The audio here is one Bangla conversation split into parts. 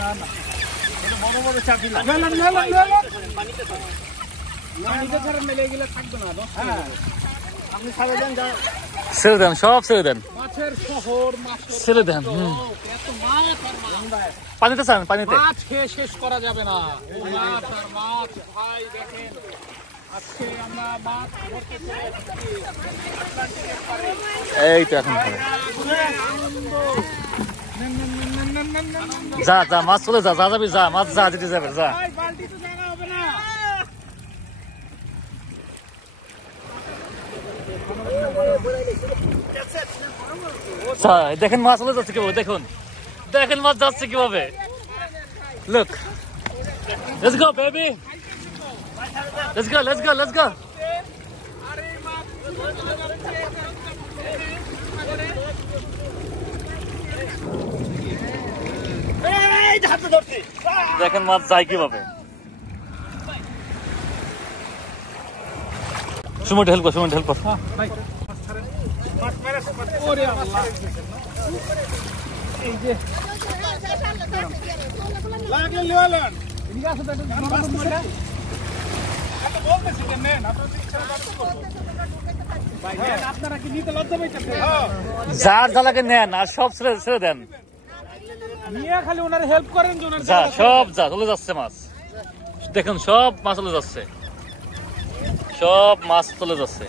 না না বড় বড় চাকরি পানিতে ছাড়া মেলে গেলে থাকবে না। হ্যাঁ আপনি ছেড়ে দেন, ছেড়ে দেন, সব ছেড়ে দেন, মাছের শহর, ছেড়ে দেন। এত মাছ আর মাছ, পানিতে চান, পানিতে মাছ খেয়ে শেষ করা যাবে না। মাছ আর মাছ ভাই, দেখেন আজকে আমরা মাছ ধরতে চলে এসেছি আটলান্টিকের পাড়ে। এই তো এখন যা যা মাছ চলে যা, যা যাবি যা, মাছ যা দিতে যাবে যা। বালতি তো জায়গা হবে না। দেখেন মাছ চলে যাচ্ছে কিভাবে, দেখুন দেখেন মাছ যাচ্ছে কিভাবে। Look, let's go baby, let's go, let's go, let's go. দেখেন মাছ যায় কিভাবে। সুমন হেল্প কর, সুমন হেল্প কর। আপনারা কি নিতে লজ্জা পাইতেছেন? যার জ্বালাকে নেন আর সব ছেড়ে দেন, নিয়ে খালি ওনার হেল্প করেন। যা সব যা চলে যাচ্ছে মাছ, দেখুন সব মাছ চলে যাচ্ছে, সব মাছ চলে যাচ্ছে,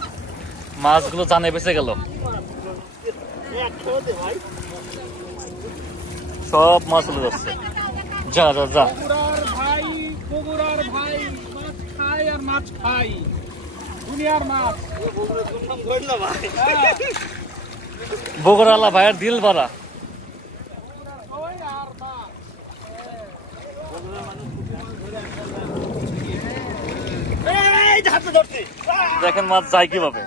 মাছগুলো জানে বেঁচে গেল, সব মাছ চলে যাচ্ছে। যা যা যা বগুড়ার ভাই মাছ খায় আর মাছ খাই, দুনিয়ার মাছ। বগুড়ালা ভাইয়ের দিল ভরা। দেখেন মাছ যায় কিভাবে।